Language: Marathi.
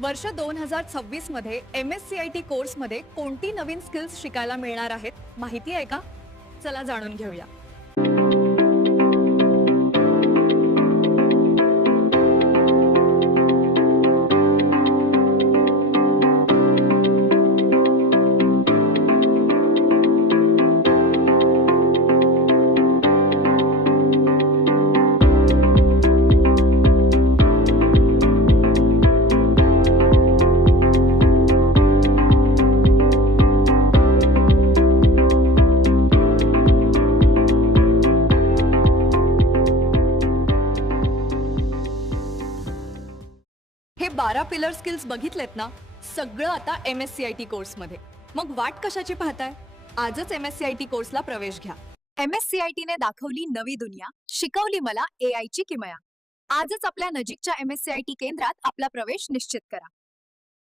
वर्ष 2026 मध्ये MSCIT कोर्समध्ये कोणती नवीन स्किल्स शिकायला मिळणार आहेत माहिती आहे का? चला जाणून घेऊया. हे 12 पिलर स्किल्स बघितलेत ना, सगळं आता MSCIT कोर्समध्ये. मग वाट कशाची पाहताय? आजच MSCIT कोर्सला प्रवेश घ्या. MSCIT ने दाखवली नवी दुनिया, शिकवली मला AI ची किमया. आजच आपल्या नजीकच्या MSCIT केंद्रात आपला प्रवेश निश्चित करा.